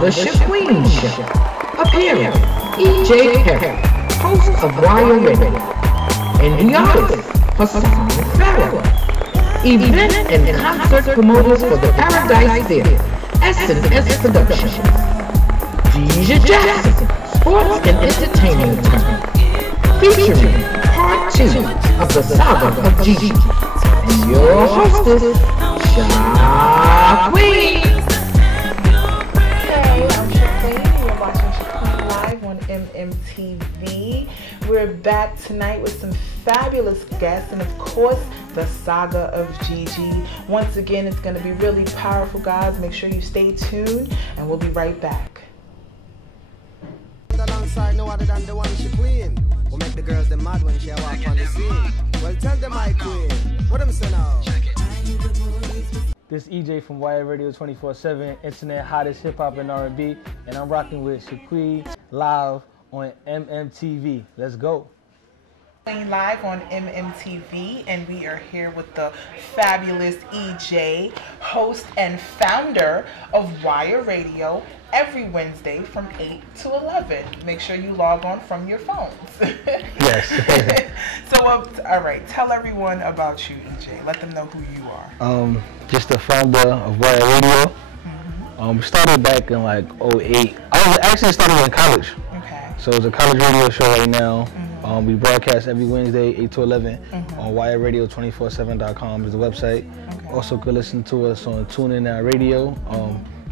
The ShaQuene Show. Appearing, EJay, host of Wire Radio. And the artist, Hassan Farrow. Event and concert promoters for the Paradise Theater, S&S Productions. Desha, sports and entertainment attorney. Featuring part 2 of the Saga of GiGi. And your hostess, ShaQuene. Hey, I'm ShaQuene. You're watching ShaQuene Live on MMTV. We're back tonight with some fabulous guests and of course the Saga of GiGi. Once again, it's going to be really powerful, guys. Make sure you stay tuned and we'll be right back. Alongside no other than the one ShaQuene, who make the girls them mad when she walk on the scene. Well, tell them my queen, what I'm saying now. This is EJay from Wire Radio 24/7, internet hottest hip hop and R&B, and I'm rocking with ShaQuene live on MMTV. Let's go. Live on MMTV, and we are here with the fabulous EJay, host and founder of Wire Radio, every Wednesday from 8 to 11. Make sure you log on from your phones. Yes. So, all right, tell everyone about you, EJay. Let them know who you are. Just the founder of Wire Radio. Started back in like 08. I was actually started in college. Okay. So it's a college radio show right now. We broadcast every Wednesday, 8 to 11 on wireradio247.com is the website. Okay. Also could listen to us on TuneIn Radio.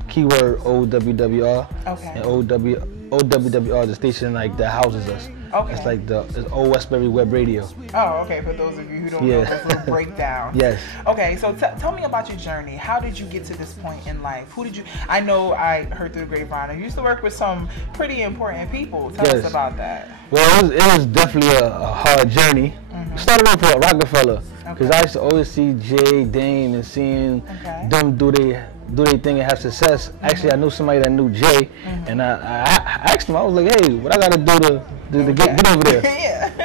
Keyword OWWR. Okay. And OWWR is the station like that houses us. Okay. It's like it's Old Westbury Web Radio. Oh, okay. For those of you who don't know this little breakdown. Yes. Okay, so tell me about your journey. How did you get to this point in life? Who did you? I know I heard through the grapevine. You used to work with some pretty important people. Tell us about that. Well, it was definitely a hard journey. Started off at Rockefeller because I used to always see Jay, Dame, and seeing them do their thing and have success. Actually, I knew somebody that knew Jay, and I asked him. I was like, "Hey, what I gotta do to get over there?"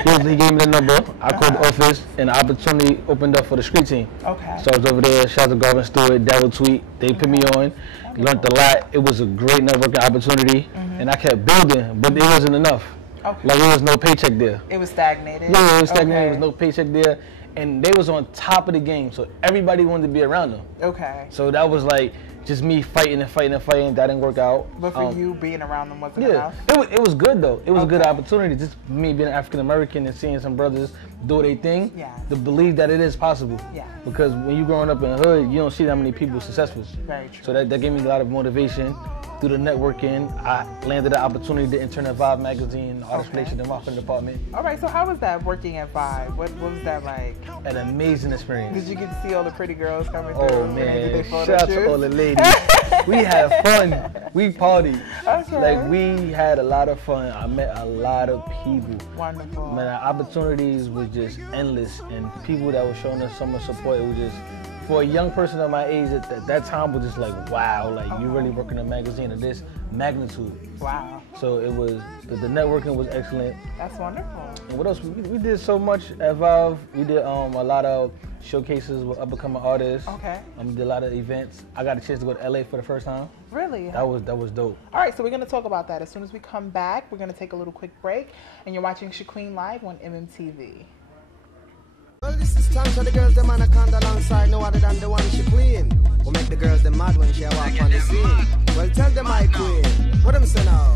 He gave me the number. I called the office, and the opportunity opened up for the street team. Okay. So I was over there. Shout out to Garvin Stewart, Devil Tweet. They put me on. Learned a lot. It was a great networking opportunity, and I kept building, but it wasn't enough. Okay. Like there was no paycheck there. It was stagnated. Yeah, it was stagnated. There was no paycheck there, and they was on top of the game, so everybody wanted to be around them. Okay. So that was like just me fighting and fighting and fighting. That didn't work out. But for you, being around them wasn't enough? It was good though. It was a good opportunity. Just me being African American and seeing some brothers do their thing. Yeah. To believe that it is possible. Yeah. Because when you growing up in the hood, you don't see that many people successful. Very true. So that gave me a lot of motivation. Through the networking, I landed the opportunity to intern at Vibe magazine, artist relations and marketing department. All right, so how was that working at Vibe? What was that like? An amazing experience. Did you get to see all the pretty girls coming through? Oh man, shout out to all the ladies. We had fun. We partied. Okay. Like we had a lot of fun. I met a lot of people. Wonderful. Man, the opportunities were just endless, and people that were showing us so much support. It was just, for a young person of my age at that time, was just like, wow, like you really work in a magazine of this magnitude. Wow. So it was, the networking was excellent. That's wonderful. And what else? We did so much at Valve. We did a lot of showcases with up-and-coming artists. Okay. We did a lot of events. I got a chance to go to LA for the first time. Really? That was dope. All right, so we're going to talk about that. As soon as we come back, we're going to take a little quick break. And you're watching ShaQuene Live on MMTV. Well, this is time for the girls them anaconda alongside no other than the one ShaQuene, who make the girls them mad when she walk on the scene. Well, tell them my queen, what I'm saying now.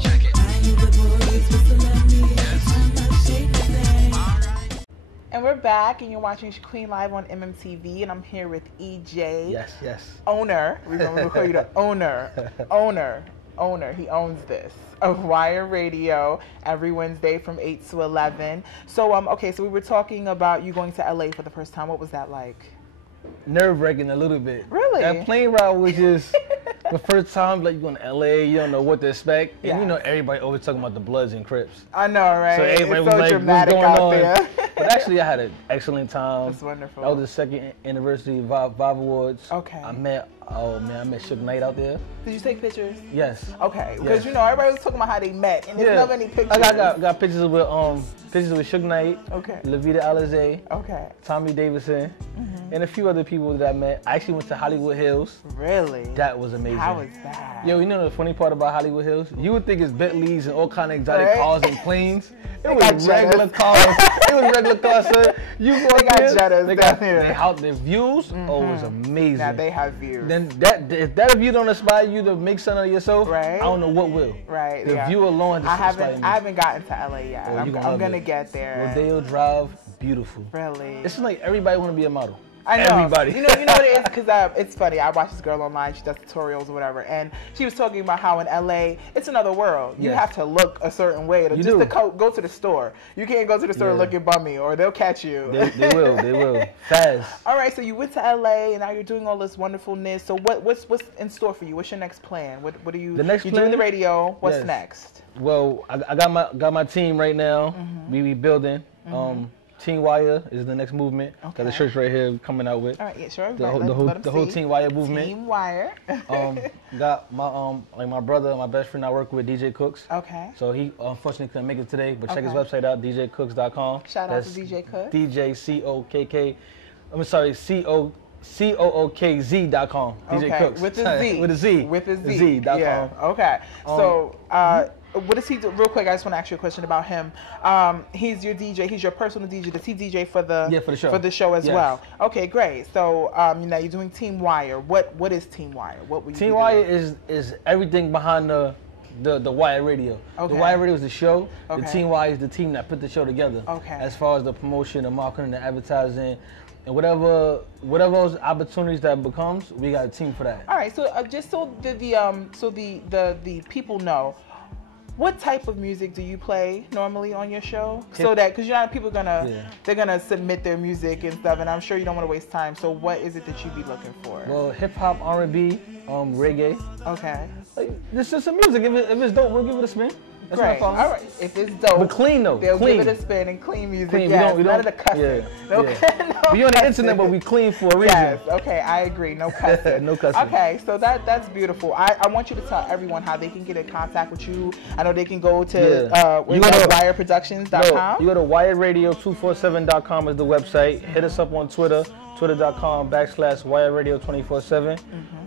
And we're back, and you're watching ShaQuene Live on MMTV, and I'm here with EJay. Yes. Owner. We're going to call you the owner. Owner. He owns this. Of Wire Radio every Wednesday from 8 to 11. So, okay, so we were talking about you going to LA for the first time. What was that like? Nerve-wracking a little bit. Really? That plane ride was just the first time, like, you going to LA, you don't know what to expect. And you know, everybody always talking about the Bloods and Crips. I know, right? So everybody it's was so like, dramatic what's going out on? there. But actually, I had an excellent time. That's wonderful. That was the second anniversary of Vibe Awards. Okay. I met Oh man, I met Suge Knight out there. Did you take pictures? Yes. Okay, because you know everybody was talking about how they met, and there's not many pictures. I got pictures with Suge Knight. Okay. Levita Alizé. Okay. Tommy Davidson, and a few other people that I met. I actually went to Hollywood Hills. Really? That was amazing. How was that? Yo, you know the funny part about Hollywood Hills? You would think it's Bentleys and all kind of exotic cars and planes. It was regular cars. It was regular cars, sir. You they got Jettas. Their views. Oh, it was amazing. Now they have views. Then if that view don't inspire you to make something of yourself, right? I don't know what will. Right. The view alone. I haven't gotten to LA yet. Oh, I'm gonna get there. Rodeo Drive, beautiful. Really. It's like everybody want to be a model. I know. Everybody. You know what it is? Because it's funny. I watch this girl online. She does tutorials or whatever, and she was talking about how in LA it's another world. You have to look a certain way to go to the store. You can't go to the store looking bummy, or they'll catch you. They will. Fast. All right. So you went to LA, and now you're doing all this wonderfulness. So what's in store for you? What's your next plan? What are you? The next you're plan? doing the radio. What's next? Well, I got my team right now. We be building. Team Wire is the next movement. Got the shirts right here coming out with. All right, yeah, sure. The whole Team Wire movement. Team Wire. Got my my brother, my best friend I work with, DJ Cooks. Okay. So he unfortunately couldn't make it today, but check his website out, djcooks.com. Shout out to DJ Cooks. DJCOKK. I'm sorry, COOKZ.com. DJ Cooks. With a Z. With a Z. With a Z. Z.com. Yeah. Okay. So, what does he do? Real quick, I just want to ask you a question about him. He's your DJ. He's your personal DJ. Does he DJ for the show? For the show as well. Okay, great. So, now you're doing Team Wire. What is Team Wire? What will you Team Wire is everything behind the Wire Radio. Okay. The Wire Radio is the show. Okay. The Team Wire is the team that put the show together. Okay. As far as the promotion, the marketing, the advertising, and whatever those opportunities that becomes, we got a team for that. All right. So just so the people know, what type of music do you play normally on your show? So that, because people they're gonna submit their music and stuff, and I'm sure you don't want to waste time. So what is it that you be looking for? Well, hip hop, R&B, reggae. Okay. This is some music. If it's dope, we'll give it a spin. That's great. All right. If it's dope, but clean though. They'll clean. give it a spin and clean music. Clean. Yes. We don't. None of the cussing. No, we on the internet, but we clean for a reason. Yes. Okay. I agree. No cussing. No cussing. Okay. So that's beautiful. I want you to tell everyone how they can get in contact with you. I know they can go to wireproductions.com. No, you go to wireradio247.com is the website. Hit us up on Twitter. Twitter.com/wireradio247.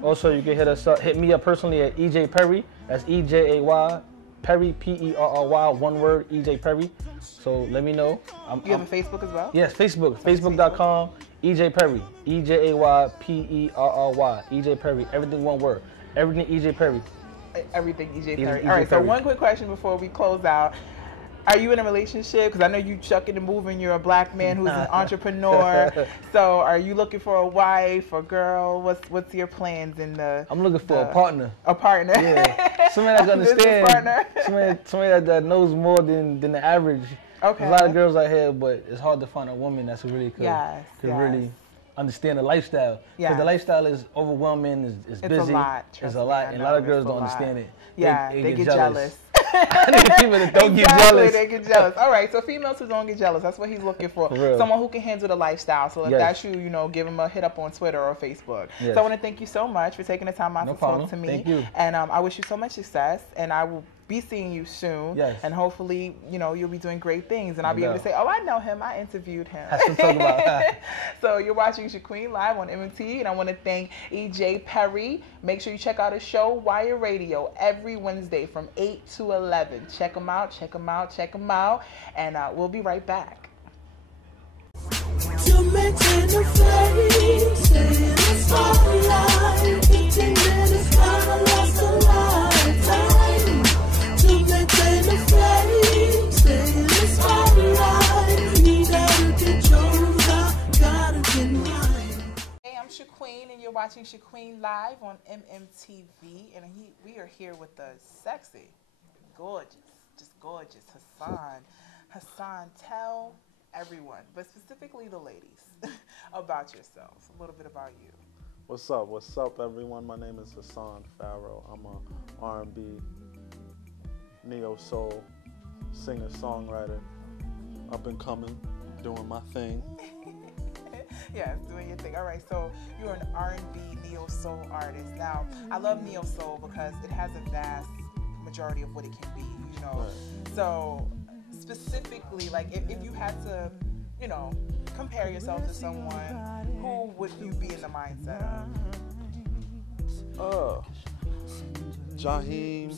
Also, you can hit me up personally at EJay Perry. That's EJay Perry, Perry, one word, EJay Perry. So let me know. You have a Facebook as well? Yes, Facebook. Facebook.com, EJay Perry. EJay Perry. EJay Perry. Everything one word. Everything EJay Perry. Everything EJay Perry. All right, so one quick question before we close out. Are you in a relationship? Because I know you chucking and moving. You're a black man who's an entrepreneur. So are you looking for a wife or girl? What's your plans in the... I'm looking for a partner. A partner? Yeah. Somebody that can understand. Somebody that knows more than the average. Okay. There's a lot of girls out here, but it's hard to find a woman that's really could really understand the lifestyle. Because the lifestyle is overwhelming, it's busy. A lot. It's a lot, and a lot of girls don't understand it. Yeah, they get jealous. I need people that don't get jealous. They get jealous. All right, so females who don't get jealous, that's what he's looking for. Someone who can handle the lifestyle. So if that's you, give him a hit up on Twitter or Facebook. Yes. So I want to thank you so much for taking the time out to talk to me. Thank you. And I wish you so much success, and I will be seeing you soon. Yes. And hopefully, you'll be doing great things, and I'll be able to say, oh, I know him. I interviewed him. That's what I'm talking about. So you're watching ShaQuene live on MMT, and I want to thank EJay Perry. Make sure you check out his show, Wire Radio, every Wednesday from 8 to 11. Check him out, check him out, check him out, and we'll be right back. To maintain the flame, stay in the spotlight, 15 minutes, gotta last a lifetime. To maintain the flame, stay in the spotlight, you gotta get yours, I gotta get mine. Hey, I'm ShaQuene, and you're watching ShaQuene live on MMTV, and we are here with the sexy, gorgeous, just gorgeous Hassan. Hassan, tell everyone, but specifically the ladies, about yourselves. A little bit about you. What's up, everyone? My name is Hassan Farrow. I'm a R&B, neo-soul, singer-songwriter, up and coming, doing my thing. Yes, doing your thing. All right, so you're an R&B neo-soul artist. Now, I love neo-soul because it has a vast majority of what it can be, you know. Right. So, specifically, like, if you had to, you know, compare yourself to someone, who would you be in the mindset of? Jaheim,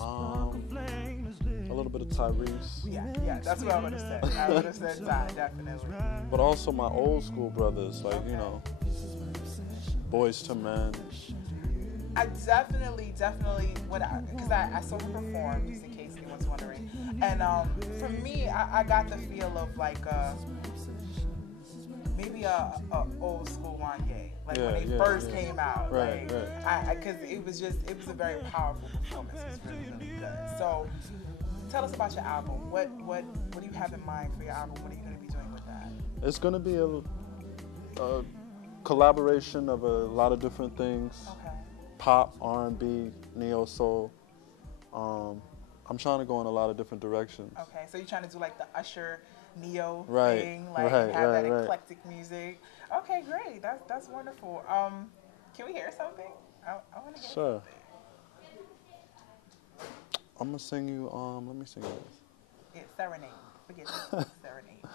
a little bit of Tyrese. Yeah, that's what I would have said. I would have said Ty, definitely. But also my old school brothers, like, you know, Boys to Men. I definitely, because I saw him perform, just in case anyone's wondering. And for me, I got the feel of like maybe a old school Wanye, like when he first came out. Right, like, because it was a very powerful performance. It was really, really good. So tell us about your album. What do you have in mind for your album? What are you going to be doing with that? It's going to be a collaboration of a lot of different things. Okay. Pop, R&B, neo-soul. I'm trying to go in a lot of different directions. Okay, so you're trying to do like the Usher neo Right, thing, like right, have that right. eclectic music. Okay, great. That's wonderful. Can we hear something? I want to hear Sure. something. I'm gonna sing you. Let me sing this. Yeah, serenade. Forget this. Serenade.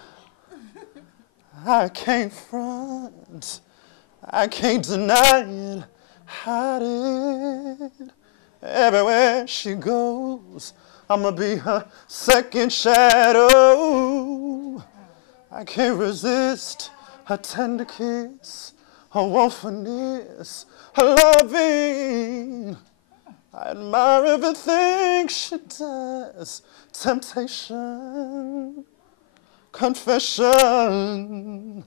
I can't front, I can't deny it, hide it. Everywhere she goes, I'ma be her second shadow. I can't resist her tender kiss, her woefulness, her loving. I admire everything she does. Temptation, confession.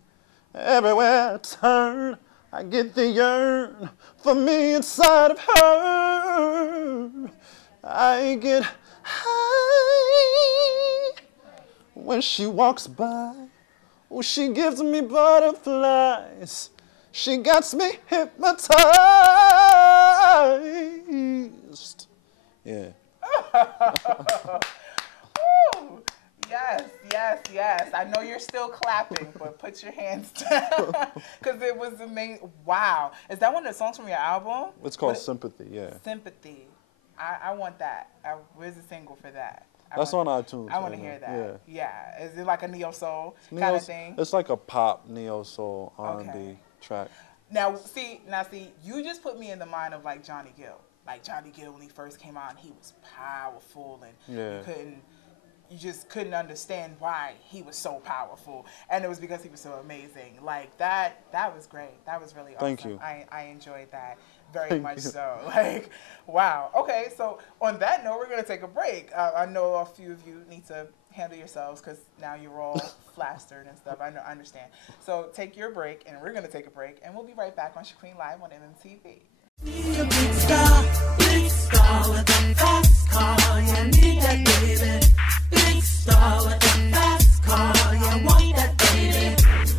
Everywhere I turn, I get the yearn for me inside of her. I get high when she walks by. Oh, she gives me butterflies. She gets me hypnotized. Yeah. Woo! Yes. I know you're still clapping, but put your hands down because it was amazing. Wow. Is that one of the songs from your album? It's called Sympathy, yeah. Sympathy. I want that. Where's the single for that? That's on iTunes. I want to hear that. Yeah. Is it like a neo soul kind of thing? It's like a pop neo soul R&B track. Now see, you just put me in the mind of like Johnny Gill. Like Johnny Gill when he first came out, he was powerful and you just couldn't understand why he was so powerful, and it was because he was so amazing. Like that was great. That was really awesome. Thank you. I enjoyed that very much so. Like, wow. Okay, so on that note, we're gonna take a break. I know a few of you need to handle yourselves because now you're all flastered and stuff. I understand. So take your break, and we're gonna take a break, and we'll be right back on ShaQuene Live on MMTV. Be a big star with a fast car. You need that baby. Big star with a fast car. You want that baby.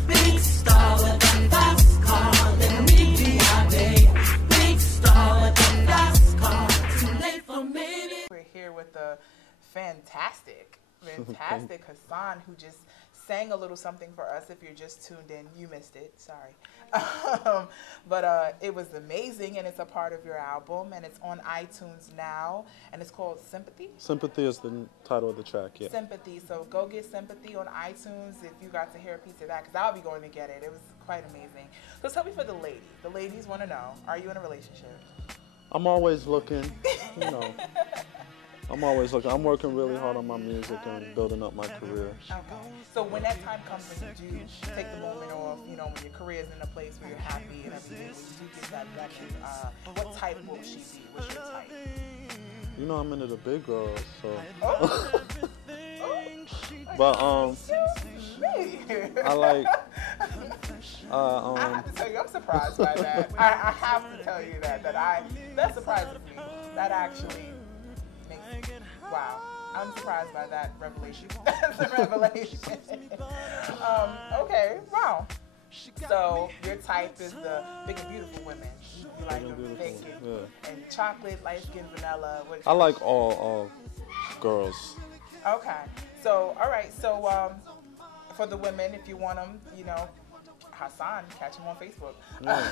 Big star with a fast car. Let me be your baby. Big star with a fast car. Too late for maybe. We're here with the fantastic Hassan, who just sang a little something for us. If you're just tuned in, you missed it. Sorry. But it was amazing, and it's a part of your album, and it's on iTunes now, and it's called Sympathy? Sympathy is the title of the track, yeah. Sympathy. So go get Sympathy on iTunes if you got to hear a piece of that, because I'll be going to get it. It was quite amazing. So tell me for the ladies. The ladies want to know, are you in a relationship? I'm always looking, you know. I'm always looking. I'm working really hard on my music and building up my career. Okay. So when that time comes when you do take the moment off, you know, when your career is in a place where you're happy and everything, when you do get that blessing, what type will she be? What's your type? You know I'm into the big girls, so. Oh. But I like. I have to tell you, I'm surprised by that. I have to tell you that surprises me. That actually makes me, wow. I'm surprised by that revelation. That's a revelation. Okay, wow. So your type is the big and beautiful women. You like them thick and chocolate, light skin, vanilla. I like all girls. Okay. So all right. So for the women, if you want them, you know, Hassan, catch him on Facebook. Yeah,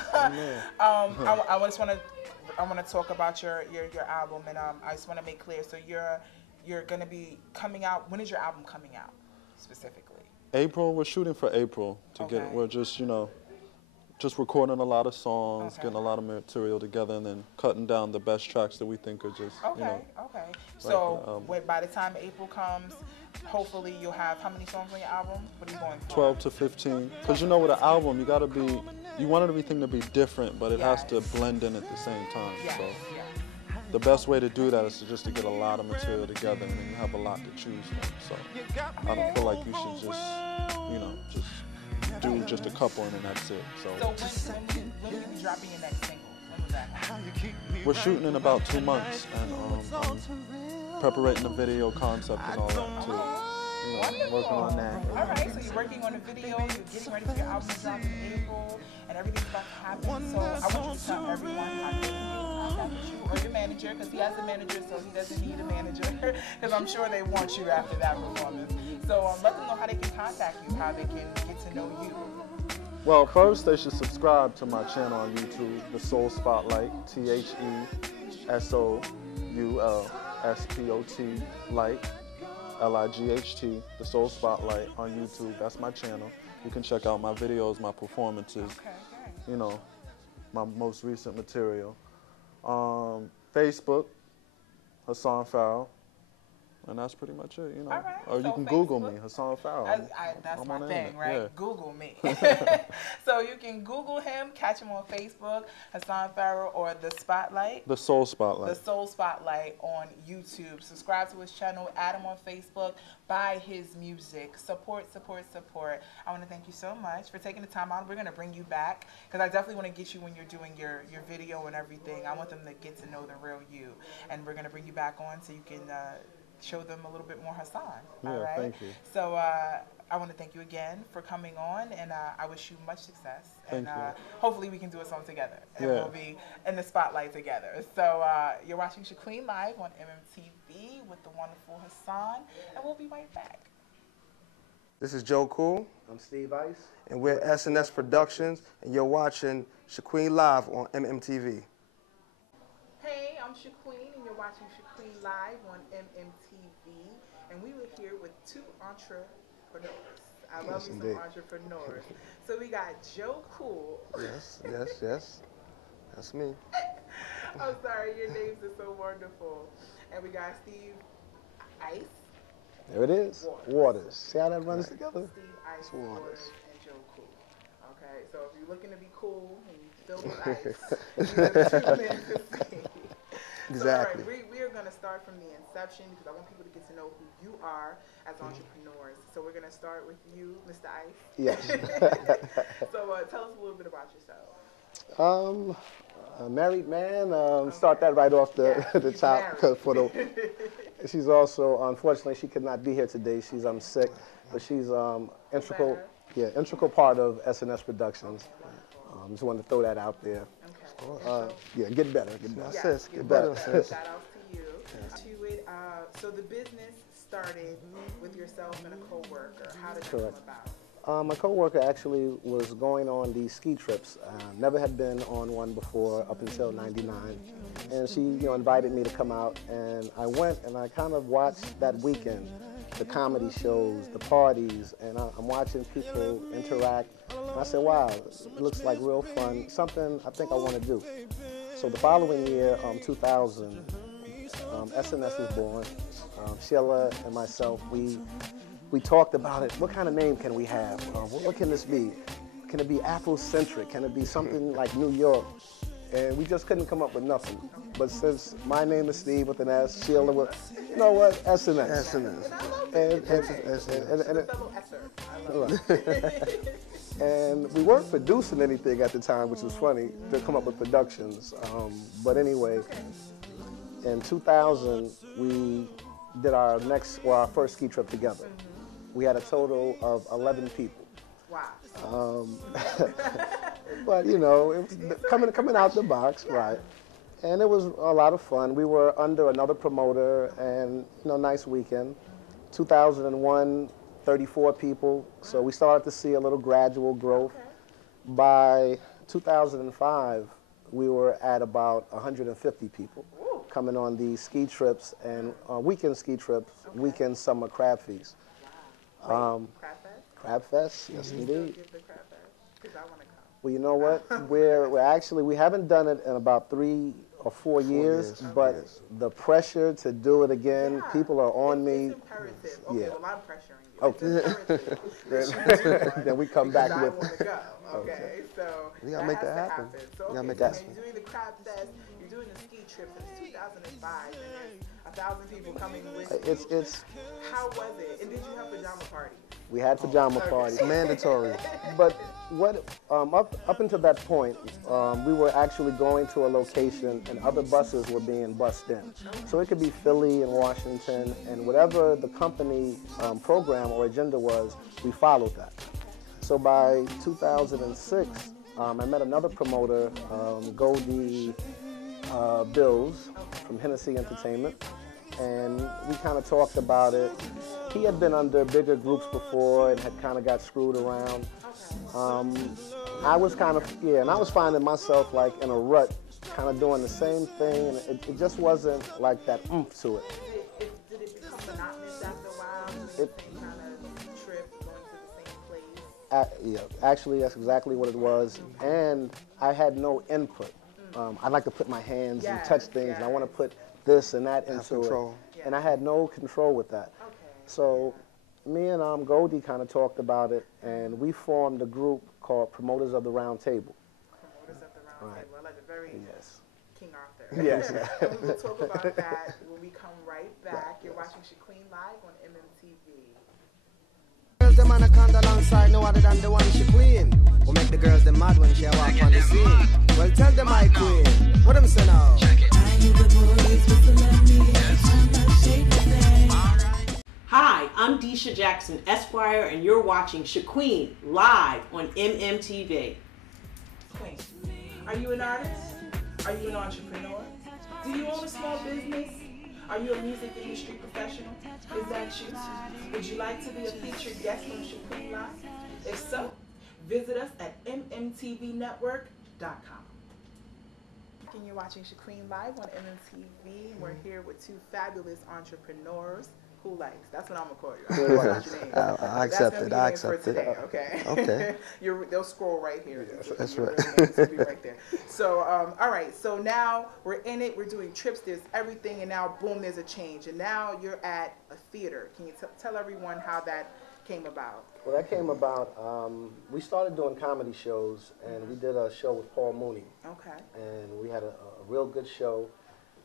I just want to talk about your album, and I just want to make clear. So you're going to be coming out. When is your album coming out specifically? April. We're shooting for April to get it. We're just, you know, just recording a lot of songs, getting a lot of material together, and then cutting down the best tracks that we think are just, you know. Okay. So by the time April comes, hopefully you'll have how many songs on your album? What are you going for? 12 to 15. Because you know, with an album, you want everything to be different, but it has to blend in at the same time. So the best way to do that is just to get a lot of material together, and then you have a lot to choose from. So I don't feel like you should just, you know, just do just a couple and then that's it. So when will you be dropping your next single? When was that? We're shooting in about 2 months, and I'm preparing the video concept and all that too. You know, working on that. All right, so you're working on a video, you're getting ready for your album to drop in April, and everything's about to happen. So I want you to tell everyone how they can get in contact with you or your manager, because he has a manager, so he doesn't need a manager, because I'm sure they want you after that performance. So let them know how they can contact you, how they can get to know you. Well, first they should subscribe to my channel on YouTube, The Soul Spotlight, TheSoulSpot Light, LIGHT, The Soul Spotlight on YouTube. That's my channel. You can check out my videos, my performances, you know, my most recent material. Facebook, Hassan Farrow. And that's pretty much it, you know. Right, or you can Google me, Hassan Farrow. That's my thing, right? Yeah. Google me. So you can Google him, catch him on Facebook, Hassan Farrow, or The Spotlight. The Soul Spotlight. The Soul Spotlight on YouTube. Subscribe to his channel, add him on Facebook, buy his music. Support. I want to thank you so much for taking the time out. We're going to bring you back, because I definitely want to get you when you're doing your video and everything. I want them to get to know the real you. And we're going to bring you back on so you can show them a little bit more Hassan. Yeah, all right? Thank you. So I want to thank you again for coming on, and I wish you much success. Thank you. Hopefully we can do a song together, and we'll be in the spotlight together. So you're watching ShaQuene live on MMTV with the wonderful Hassan, and we'll be right back. This is Joe Cool. I'm Steve Ice. And we're SNS Productions, and you're watching ShaQuene live on MMTV. Hey, I'm ShaQuene, and you're watching ShaQuene live on MMTV, and we were here with two entrepreneurs. I love you some entrepreneurs. So we got Joe Cool. Yes. That's me. I'm sorry, your names are so wonderful. And we got Steve Ice. There it is. Waters. See how that runs together? Steve Ice, Waters, and Joe Cool. Okay, so if you're looking to be cool and you filled with ice, you have 2 minutes to see. Exactly. So, all right, we are going to start from the inception, because I want people to get to know who you are as entrepreneurs. So we're going to start with you, Mr. Ice. Yes. So tell us a little bit about yourself. A married man. Start that right off the top. She's also, unfortunately, she could not be here today. She's sick, but she's integral part of SNS Productions. Just wanted to throw that out there. Okay. Get better. Get better. Shout out to you. To it. So the business started with yourself and a co-worker. How did it come about? My coworker actually was going on these ski trips. Never had been on one before up until '99, and she invited me to come out, and I went and I kind of watched that weekend, the comedy shows, the parties, and I'm watching people interact. And I said, wow, it looks like real fun, something I think I want to do. So the following year, 2000, SNS was born. Sheila and myself, we talked about it. What kind of name can we have? What can this be? Can it be Afrocentric? Can it be something like New York? And we just couldn't come up with nothing. But since my name is Steve with an S, Sheila with, you know what, SNS. And we weren't producing anything at the time, which was funny, to come up with productions. But anyway, in 2000, we did our first ski trip together. We had a total of 11 people. Wow. But it was coming out the box, right? And it was a lot of fun. We were under another promoter, and nice weekend. 2001, 34 people. So we started to see a little gradual growth. by 2005, we were at about 150 people coming on these ski trips and weekend ski trips, weekend summer crab feast. Crab Fest? Crab Fest, yes Still indeed. give the Crab Fest? Because I want to come. Well, you know what? We haven't done it in about 3 or 4 years, but the pressure to do it again, people are on me. It's imperative. Okay, Yeah. well, I'm pressuring you. Okay. It's imperative. Then we come back I with. want to go. Okay, so We gotta that make has that to happen. So, We gotta okay, make so that now you're doing the Crab Fest, you're doing the ski trip, and it's 2005, and there's 1,000 people coming with you. It's. How was it? And did you have pajama parties? We had pajama parties. Mandatory. But what up until that point, we were actually going to a location and other buses were being bussed in. So it could be Philly and Washington, and whatever the company program or agenda was, we followed that. So by 2006, I met another promoter, Goldie Bills from Hennessy Entertainment, and we kind of talked about it. He had been under bigger groups before and had kind of got screwed around. I was kind of, and I was finding myself like in a rut, kind of doing the same thing, and it just wasn't like that oomph to it. Did it become monotonous after a while? Doing the same kind of trip, going to the same place? Yeah, actually, that's exactly what it was. And I had no input. I like to put my hands and touch things, and I want to put this and that into it. And I had no control with that. Okay. So me and Goldie kind of talked about it, and we formed a group called Promoters of the Round Table. Promoters of the Round Table. I like the very King Arthur. Yes. And we'll talk about that when we come right back. You're watching ShaQuene live on MMTV. Girls them anaconda alongside no other than the one ShaQuene. Who make the girls them mad when she walk on the scene. Well, tell them my queen. What them say now? Hi, I'm Desha Jackson, Esquire, and you're watching ShaQuene live on MMTV. Queen, are you an artist? Are you an entrepreneur? Do you own a small business? Are you a music industry professional? Is that you? Would you like to be a featured guest on ShaQuene Live? If so, visit us at mmtvnetwork.com. And you're watching ShaQuene Live on MMTV, and we're here with two fabulous entrepreneurs. Who likes? That's what I'm gonna call you. I'm gonna call your name. I accept it. I That's gonna accept be your name it. for today, Okay. okay? They'll scroll right here. That's Your right. real name's gonna be right there. So, all right. So now we're in it. We're doing trips. There's everything, and now boom, there's a change. And now you're at a theater. Can you tell everyone how that came about? Well, that came about, we started doing comedy shows, and we did a show with Paul Mooney. Okay. And we had a real good show.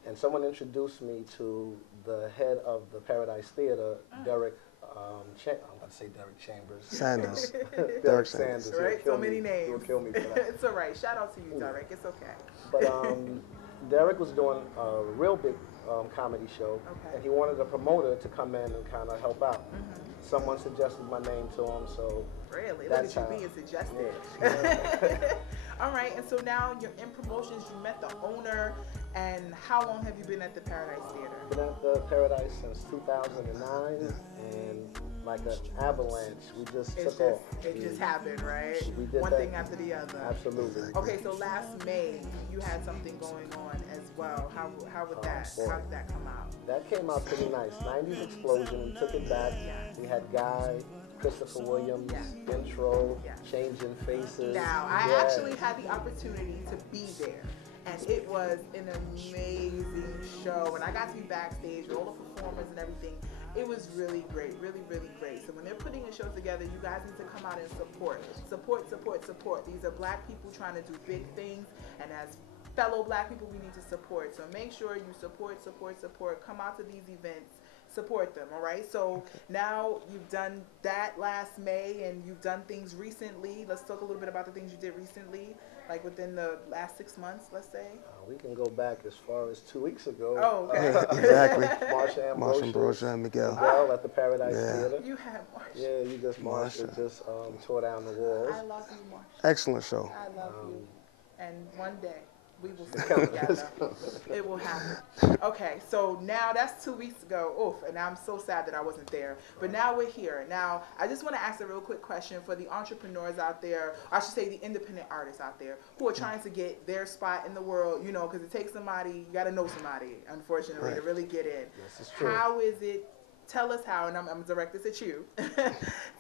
And someone introduced me to the head of the Paradise Theater, Derek, I'm about to say Derek Chambers. Sanders. Derek Sanders. Right? So many names. He'll kill me for that. It's all right. Shout out to you, Derek. It's okay. But Derek was doing a real big comedy show, and he wanted a promoter to come in and kind of help out. Someone suggested my name to him, so really, that's look at you being suggested. Yeah. All right, and so now you're in promotions. You met the owner, and how long have you been at the Paradise Theater? Been at the Paradise since 2009, and like an avalanche, we just took off. It just happened, right? We did One that. thing after the other. Absolutely. Okay, so last May you had something going on as well. How would that? boy. How did that come out? That came out pretty nice. 90s Explosion, we took it back. We had Guy, Christopher Williams, intro, changing faces. Now, I actually had the opportunity to be there, and it was an amazing show. And I got to be backstage with all the performers and everything. It was really great, really, really great. So when they're putting a show together, you guys need to come out and support. Support, support, support. These are black people trying to do big things, and as fellow black people, we need to support. So make sure you support, support, support. Come out to these events. Support them, all right? So now you've done that last May, and you've done things recently. Let's talk a little bit about the things you did recently, like within the last 6 months, let's say. We can go back as far as 2 weeks ago. Oh, okay. Exactly. Marsha Ambrosia and Miguel. Miguel at the Paradise Theater. You had Marsha. Yeah, you just Marsha just tore down the walls. I love you, Marsha. Excellent show. I love you. And one day We will stick together. It will happen. Okay, so now that's 2 weeks ago. Oof, and I'm so sad that I wasn't there. But now we're here. Now, I just want to ask a real quick question for the entrepreneurs out there, I should say the independent artists out there, who are trying to get their spot in the world, you know, because it takes somebody, you got to know somebody, unfortunately, to really get in. Yes, it's true. How is it? Tell us how, and I'm going to direct this at you.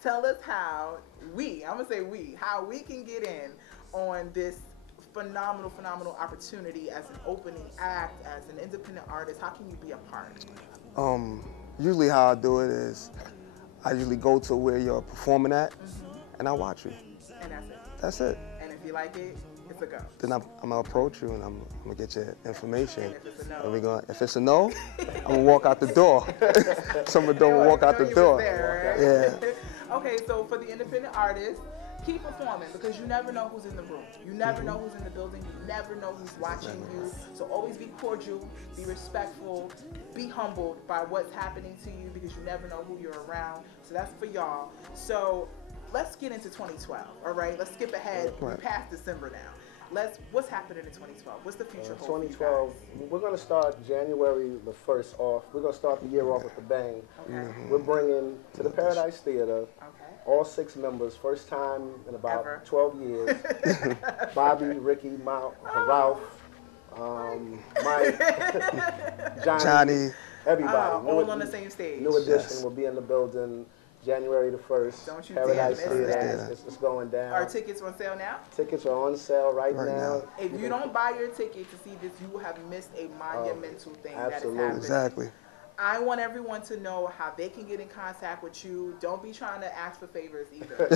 Tell us how I'm going to say how we can get in on this phenomenal opportunity as an opening act, as an independent artist. How can you be a part? Usually how I do it is I usually go to where you're performing at and I watch you. And that's it. That's it. And if you like it, it's a go. Then I'm gonna approach you and I'm gonna get your information. And if it's a no? If it's a no, I'm gonna walk out the door. Someone don't walk out the door. There, right? Yeah. Okay, so for the independent artists, keep performing because you never know who's in the room. You never know who's in the building. You never know who's watching you. So always be cordial, be respectful, be humbled by what's happening to you because you never know who you're around. So that's for y'all. So let's get into 2012, all right? Let's skip ahead. We're past December now. What's happening in 2012? What's the future hold for you 2012, guys? we're going to start January the 1st off. We're going to start the year off with a bang. Okay. We're bringing to the Paradise Theater all 6 members, first time in about 12 years. Bobby, Ricky, Ralph, Mike, Johnny, everybody. All on the same stage. New Edition will be in the building January the 1st. Don't you Paradise dare miss Theater. that. It's going down. Are tickets on sale now? Tickets are on sale right now. If you don't buy your ticket to see this, you will have missed a monumental thing that is happening. Exactly. I want everyone to know how they can get in contact with you. Don't be trying to ask for favors either.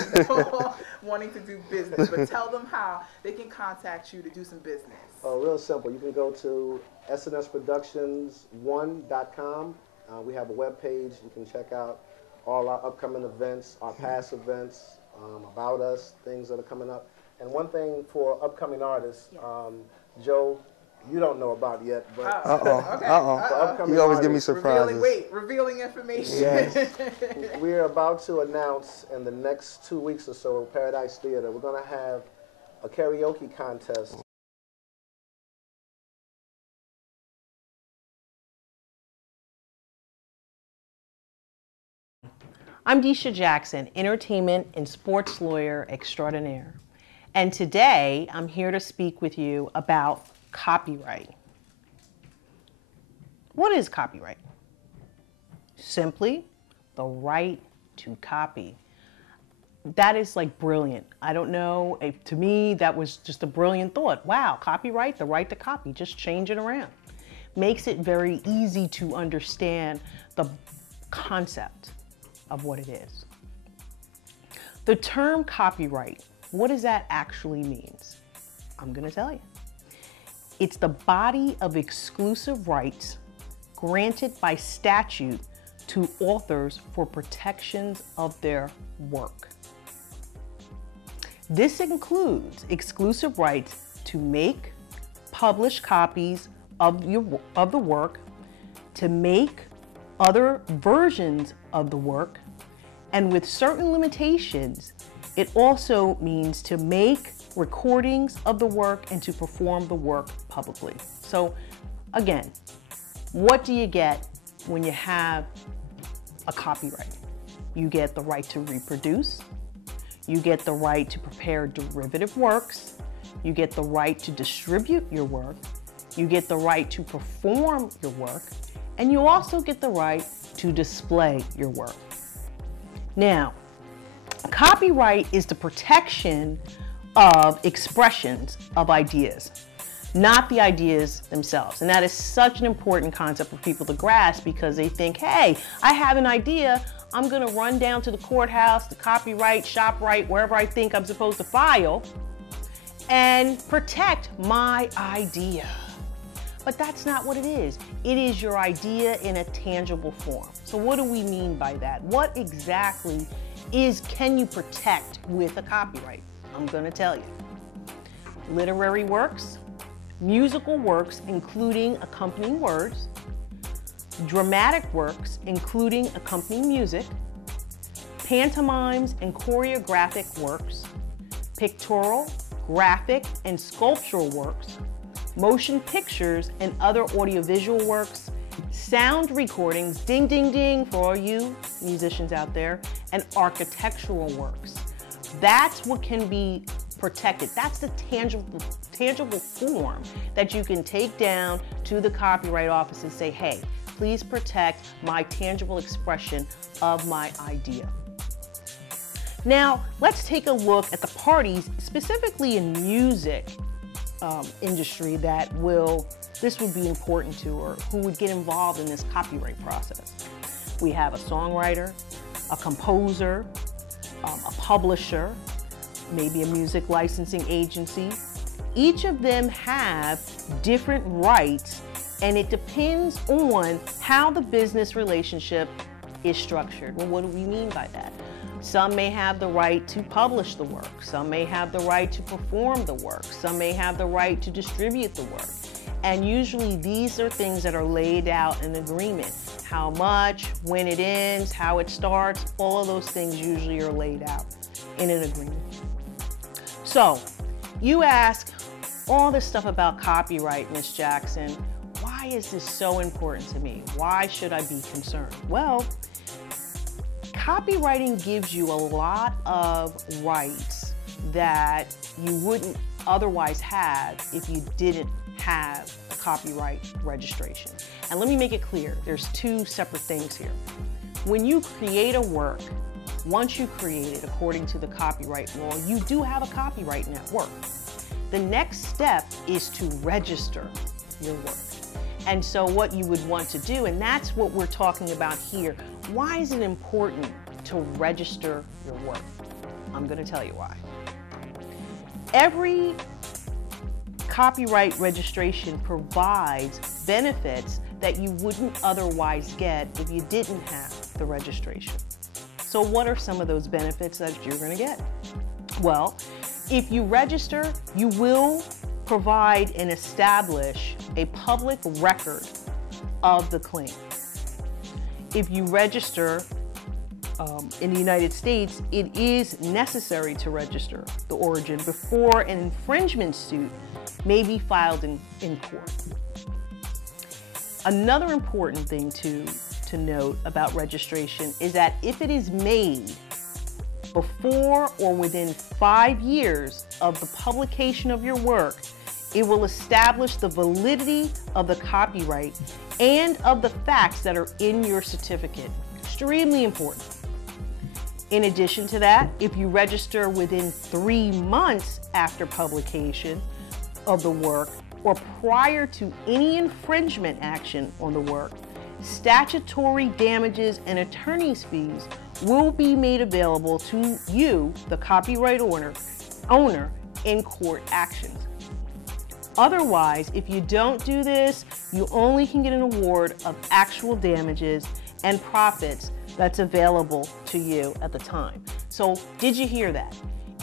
Wanting to do business, but tell them how they can contact you to do some business. Oh, real simple. You can go to snsproductions1.com. We have a web page. You can check out all our upcoming events, our past events, about us, things that are coming up. And one thing for upcoming artists, Joe, you don't know about yet, but You always give me surprises. Revealing information. Yes. We're about to announce in the next 2 weeks or so, Paradise Theater, we're going to have a karaoke contest. I'm Desha Jackson, entertainment and sports lawyer extraordinaire. And today I'm here to speak with you about copyright. What is copyright? Simply the right to copy. That is like brilliant. I don't know, to me that was just a brilliant thought. Wow, copyright, the right to copy, just change it around. Makes it very easy to understand the concept of what it is. The term copyright, what does that actually mean? I'm gonna tell you. It's the body of exclusive rights granted by statute to authors for protections of their work. This includes exclusive rights to make, publish copies of the work, to make other versions of the work, and with certain limitations, it also means to make recordings of the work and to perform the work publicly. So again, what do you get when you have a copyright? You get the right to reproduce, you get the right to prepare derivative works, you get the right to distribute your work, you get the right to perform your work, and you also get the right to display your work. Now, copyright is the protection of expressions of ideas, not the ideas themselves. And that is such an important concept for people to grasp because they think, hey, I have an idea, I'm gonna run down to the courthouse, the copyright, ShopRite, wherever I think I'm supposed to file, and protect my idea. But that's not what it is. It is your idea in a tangible form. So what do we mean by that? What exactly can you protect with a copyright? I'm gonna tell you. Literary works, musical works including accompanying words, dramatic works including accompanying music, pantomimes and choreographic works, pictorial, graphic, and sculptural works, motion pictures and other audiovisual works, sound recordings, ding, ding, ding for all you musicians out there, and architectural works. That's what can be protected. That's the tangible form that you can take down to the Copyright Office and say, hey, please protect my tangible expression of my idea. Now, let's take a look at the parties, specifically in music industry, that this would be important to, or who would get involved in this copyright process. We have a songwriter, a composer, a publisher, maybe a music licensing agency. Each of them have different rights, and it depends on how the business relationship is structured. Well, what do we mean by that? Some may have the right to publish the work. Some may have the right to perform the work. Some may have the right to distribute the work. And usually these are things that are laid out in agreement. How much, when it ends, how it starts, all of those things usually are laid out in an agreement. So you ask all this stuff about copyright, Ms. Jackson. Why is this so important to me? Why should I be concerned? Well, copywriting gives you a lot of rights that you wouldn't otherwise have if you didn't have a copyright registration. And let me make it clear, there's two separate things here. When you create a work, once you create it according to the copyright law, you do have a copyright in that work. The next step is to register your work. And so what you would want to do, and that's what we're talking about here. Why is it important to register your work? I'm going to tell you why. Every copyright registration provides benefits that you wouldn't otherwise get if you didn't have the registration. So what are some of those benefits that you're going to get? Well, if you register, you will provide and establish a public record of the claim. If you register in the United States, it is necessary to register the origin before an infringement suit may be filed in court. Another important thing to note about registration is that if it is made before or within 5 years of the publication of your work, it will establish the validity of the copyright and of the facts that are in your certificate. Extremely important. In addition to that, if you register within 3 months after publication of the work or prior to any infringement action on the work, statutory damages and attorney's fees will be made available to you, the copyright owner, in court actions. Otherwise, if you don't do this, you only can get an award of actual damages and profits that's available to you at the time. So, did you hear that?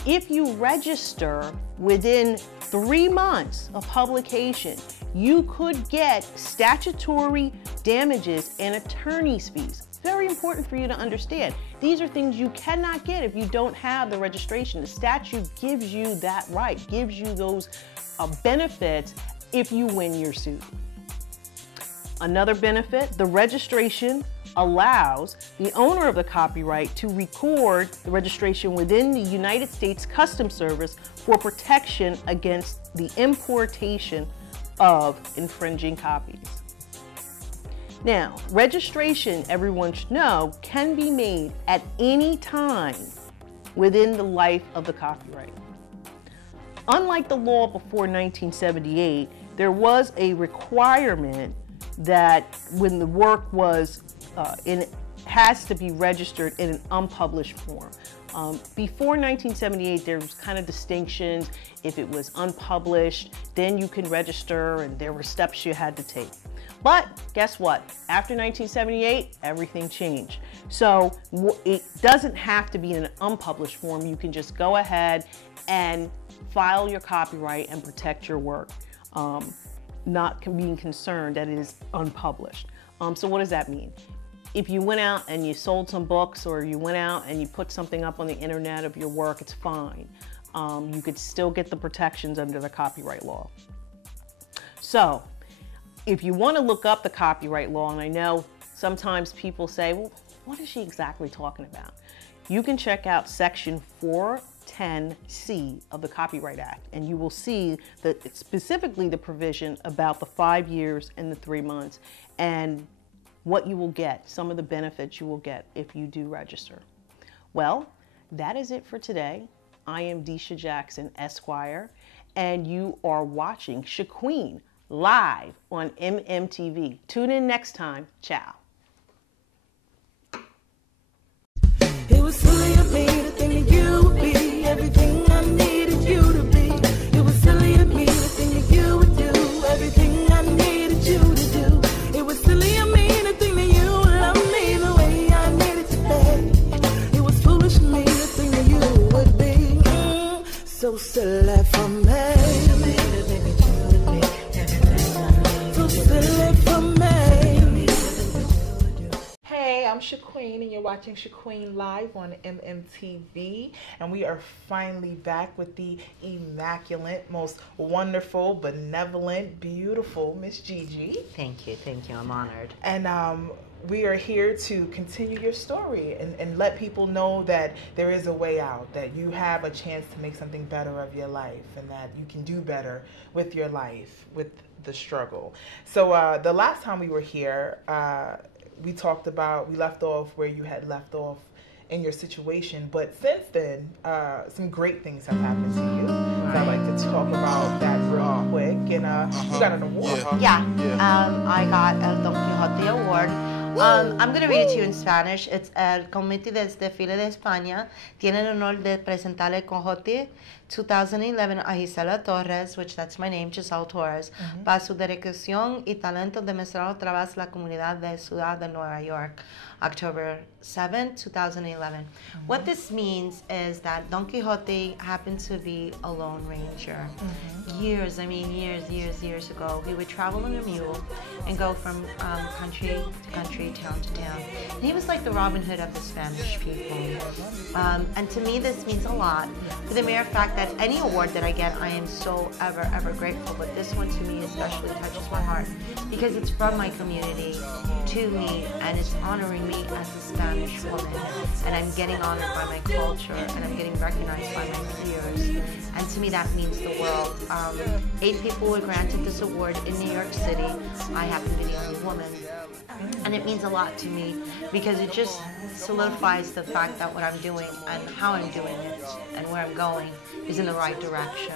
If you register within 3 months of publication, you could get statutory damages and attorney's fees. Very important for you to understand. These are things you cannot get if you don't have the registration. The statute gives you that right, gives you those benefits if you win your suit. Another benefit, the registration allows the owner of the copyright to record the registration within the United States Customs Service for protection against the importation of infringing copies. Now, registration, everyone should know, can be made at any time within the life of the copyright. Unlike the law before 1978, there was a requirement that when the work was it has to be registered in an unpublished form. Before 1978, there was kind of distinctions. If it was unpublished, then you can register, and there were steps you had to take. But guess what? After 1978, everything changed. So it doesn't have to be in an unpublished form. You can just go ahead and file your copyright and protect your work, not being concerned that it is unpublished. So what does that mean? If you went out and you sold some books, or you went out and you put something up on the internet of your work, it's fine. You could still get the protections under the copyright law. So if you want to look up the copyright law, and I know sometimes people say, well, what is she exactly talking about? You can check out section 410C of the Copyright Act, and you will see that specifically the provision about the 5 years and the 3 months and what you will get, some of the benefits you will get if you do register. Well, that is it for today. I am Desha Jackson, Esquire, and you are watching ShaQuene live on MMTV. Tune in next time. Ciao. It was silly of me to think that you would be everything I needed you to be. It was silly of me to think that you would do everything I needed you to do. It was silly of me to think that you would love me the way I needed to be. It was foolish of me to think that you would be so silly for me. So silly for me. Hey, I'm ShaQuene, and you're watching ShaQuene live on MMTV, and we are finally back with the immaculate, most wonderful, benevolent, beautiful Miss GiGi. Thank you, I'm honored. And we are here to continue your story and let people know that there is a way out, that you have a chance to make something better of your life, and that you can do better with your life, with the struggle. So the last time we were here, we left off where you had left off in your situation, but since then, some great things have happened to you. So I'd like to talk about that real quick. And you got an award. I got a Don Quixote Award. I'm going to read it to you in Spanish. It's el Comité de Desfile de España tiene el honor de presentar el Quixote 2011 a Gisela Torres, which that's my name, Giselle Torres, para su dedicación y talento demostrado a través de la comunidad de Ciudad de Nueva York, October 7, 2011. What this means is that Don Quixote happened to be a lone ranger. Years ago, he would travel in a mule and go from country to country, town to town. And he was like the Robin Hood of the Spanish people. And to me, this means a lot for the mere fact that any award that I get, I am so ever grateful. But this one to me especially touches my heart because it's from my community to me, and it's honoring me as a Spanish woman. And I'm getting honored by my culture, and I'm getting recognized by my peers. And to me, that means the world. 8 people were granted this award in New York City. I happen to be the only woman. And it means a lot to me because it just solidifies the fact that what I'm doing and how I'm doing it and where I'm going is in the right direction.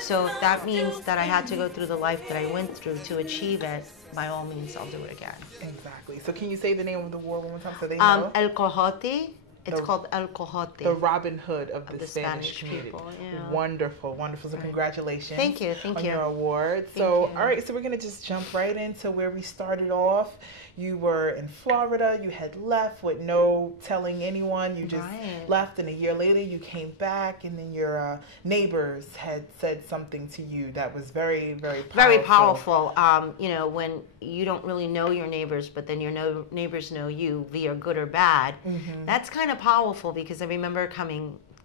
So if that means that I had to go through the life that I went through to achieve it, by all means, I'll do it again. Exactly. So can you say the name of the award one more time so they know? El Quixote. It's called El Quixote. The Robin Hood of the Spanish community. People, yeah. Wonderful. So congratulations. Thank you. On your award. All right, so we're going to just jump right into where we started off. You were in Florida. You had left with no telling anyone. You just left, and a year later you came back, and then your neighbors had said something to you that was very, very powerful. Very powerful. You know, when you don't really know your neighbors, but then your neighbors know you via good or bad, that's kind of powerful because I remember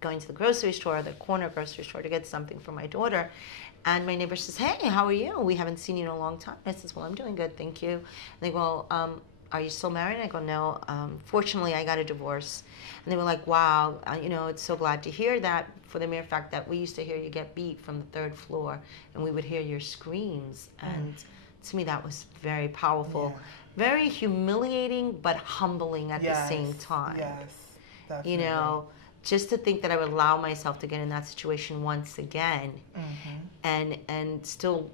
going to the grocery store, the corner grocery store, to get something for my daughter. And my neighbor says, hey, how are you? We haven't seen you in a long time. I says, well, I'm doing good, thank you. And they go, are you still married? I go, no. Fortunately, I got a divorce. And they were like, wow, you know, it's so glad to hear that, for the mere fact that we used to hear you get beat from the 3rd floor, and we would hear your screams. And to me, that was very powerful. Very humiliating, but humbling at the same time. Yes, definitely. You know, just to think that I would allow myself to get in that situation once again, and still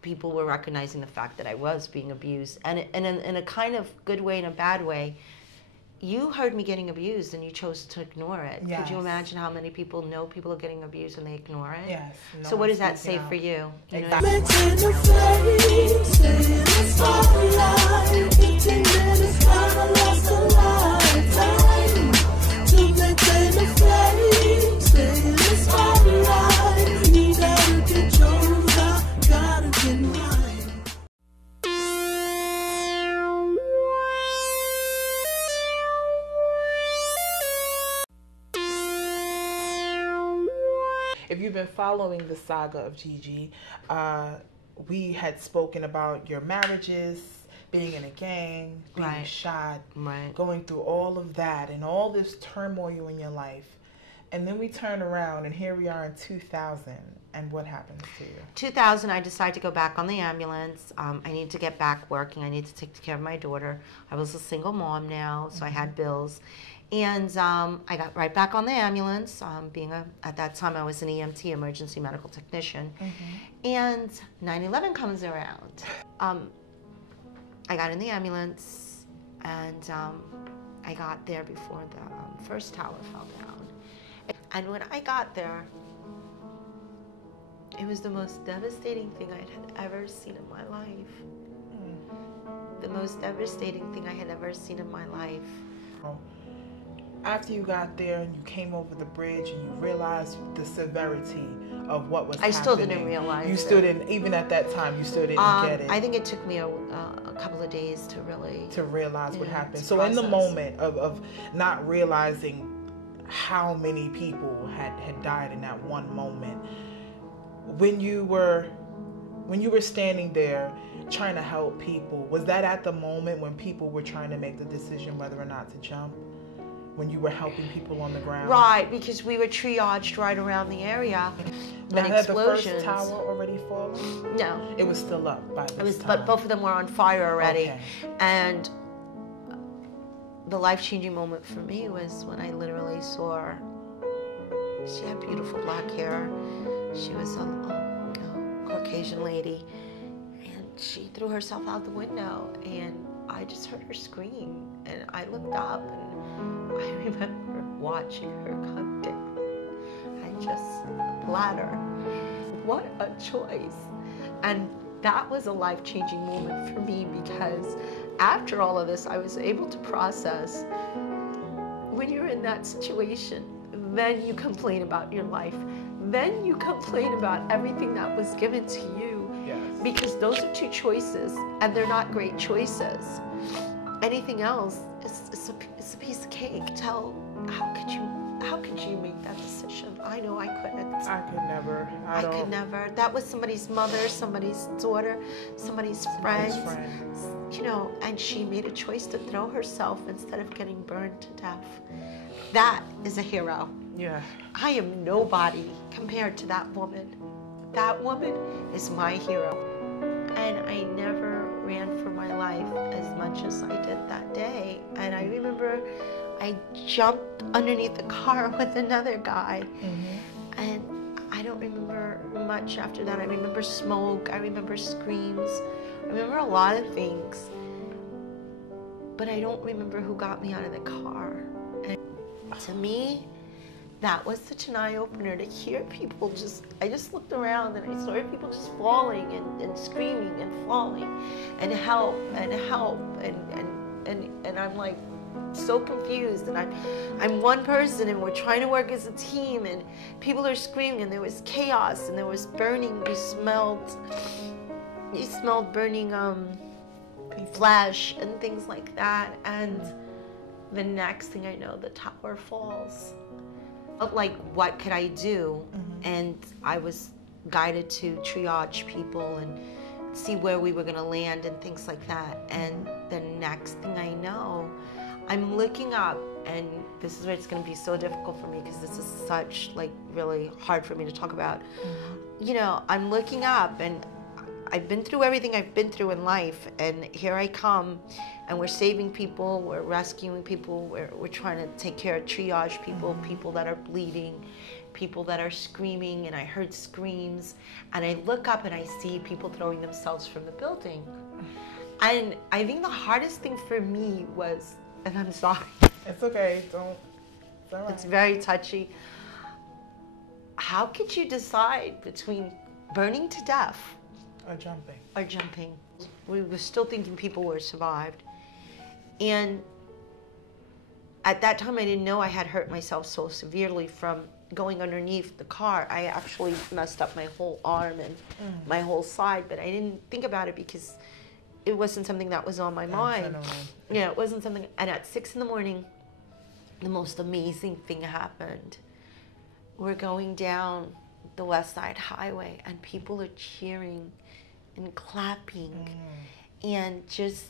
people were recognizing the fact that I was being abused, and in a kind of good way and a bad way. You heard me getting abused and you chose to ignore it. Yes. Could you imagine how many people know people are getting abused and they ignore it? Yes. So what does that say for you? You know? If you've been following the saga of GiGi, we had spoken about your marriages, being in a gang, being shot, going through all of that and all this turmoil in your life. And then we turn around and here we are in 2000. And what happens to you? 2000, I decided to go back on the ambulance. I need to get back working. I need to take care of my daughter. I was a single mom now, so I had bills. And I got right back on the ambulance. At that time, I was an EMT, emergency medical technician. And 9/11 comes around. I got in the ambulance, and I got there before the first tower fell down. And when I got there, it was the most devastating thing I had ever seen in my life. The most devastating thing I had ever seen in my life. After you got there and you came over the bridge and you realized the severity of what was happening. I still didn't realize You still didn't, even at that time, you still didn't get it. I think it took me a couple of days to really... To realize what happened. So in the moment of not realizing how many people had died in that one moment, when you were standing there trying to help people, was that at the moment when people were trying to make the decision whether or not to jump? When you were helping people on the ground? Right, because we were triaged right around the area. Now, had the first tower already fallen? No. It was still up by this time? But both of them were on fire already. Okay. And the life-changing moment for me was when I literally saw, she had beautiful black hair. She was a Caucasian lady. And she threw herself out the window. And I just heard her scream. And I looked up and I remember watching her come down and just splatter. What a choice. And that was a life-changing moment for me, because after all of this, I was able to process, when you're in that situation, then you complain about your life. Then you complain about everything that was given to you. Yes. Because those are two choices, and they're not great choices. Anything else is a piece of cake. How could you make that decision? I know I couldn't. I could never. I could never. That was somebody's mother, somebody's daughter, somebody's friend. You know, and she made a choice to throw herself instead of getting burned to death. That is a hero. Yeah. I am nobody compared to that woman. That woman is my hero. And I never ran for my life as much as I did that day. And I remember I jumped underneath the car with another guy. And I don't remember much after that. I remember smoke, I remember screams, I remember a lot of things. But I don't remember who got me out of the car. And to me, that was such an eye-opener to hear people I just looked around and I saw people just falling and screaming and falling and help and help and I'm like so confused, and I'm one person and we're trying to work as a team and people are screaming and there was chaos and there was burning. You smelled burning flesh and things like that, and the next thing I know, the tower falls. Like, what could I do? And I was guided to triage people and see where we were gonna land and things like that. And the next thing I know, I'm looking up, and this is where it's gonna be so difficult for me because this is such, like, really hard for me to talk about. You know, I'm looking up and I've been through everything I've been through in life, and here I come, and we're saving people, we're rescuing people, we're trying to take care of triage people, people that are bleeding, people that are screaming, and I heard screams, and I look up and I see people throwing themselves from the building. And I think the hardest thing for me was, and I'm sorry. It's okay, it's all right. It's very touchy. How could you decide between burning to death or jumping? We were still thinking people were survived. And at that time, I didn't know I had hurt myself so severely from going underneath the car. I actually messed up my whole arm and my whole side, but I didn't think about it because it wasn't something that was on my mind. Yeah, it wasn't something. And at 6 in the morning, the most amazing thing happened. We're going down the West Side Highway and people are cheering and clapping and just,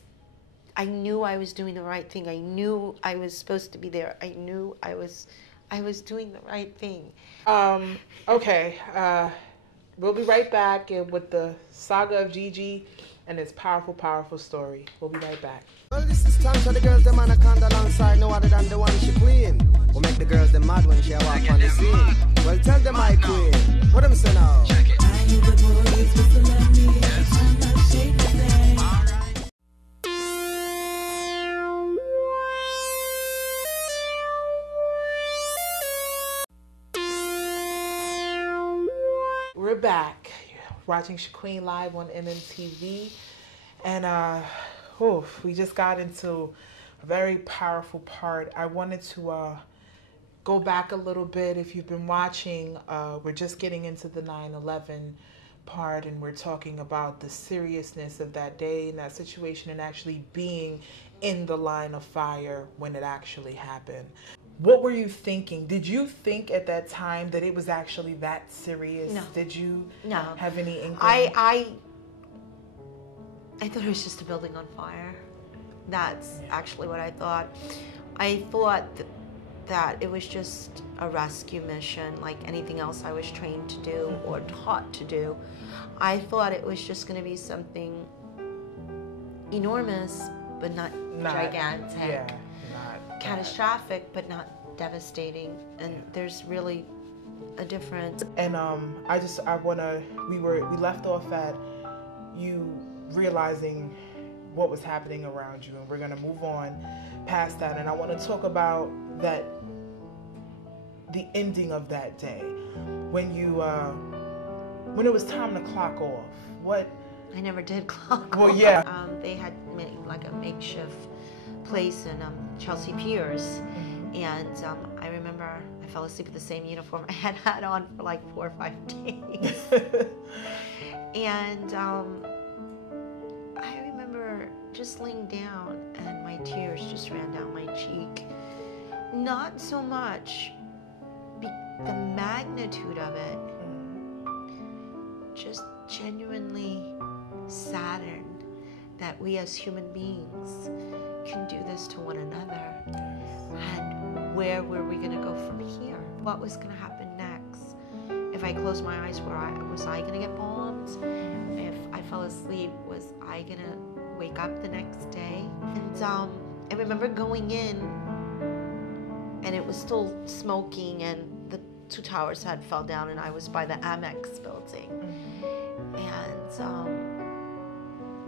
I knew I was doing the right thing. I knew I was supposed to be there. I knew I was doing the right thing. Okay, we'll be right back with the saga of GiGi and its powerful, powerful story. We'll be right back. Well, this is time for the girls, them anaconda alongside no other than the one ShaQuene. Will make the girls them mad when she walk on the scene. Well, tell them my queen. What them say now? We're back. You're watching ShaQuene live on MMTV. And we just got into a very powerful part. I wanted to go back a little bit. If you've been watching, we're just getting into the 9/11 part, and we're talking about the seriousness of that day and that situation and actually being in the line of fire when it actually happened. What were you thinking? Did you think at that time that it was actually that serious? No. Did you No. have any inkling? I thought it was just a building on fire. That's actually what I thought. I thought that it was just a rescue mission like anything else I was trained to do or taught to do. I thought it was just going to be something enormous, but not gigantic. Catastrophic, but not devastating. And there's really a difference. And we left off at you realizing what was happening around you, and we're gonna move on past that. And I want to talk about that, the ending of that day, when it was time to clock off. What? I never did clock well, off. Yeah. They had made like a makeshift place in Chelsea Piers, and I remember I fell asleep with the same uniform I had on for like 4 or 5 days. And I remember just laying down and my tears just ran down my cheek. Not so much the magnitude of it, just genuinely saddened that we as human beings can do this to one another. And where were we going to go from here? What was going to happen next? If I closed my eyes, was I going to get bombed? If I fell asleep, was I going to wake up the next day? And I remember going in, and it was still smoking, and the 2 towers had fell down, and I was by the Amex building. And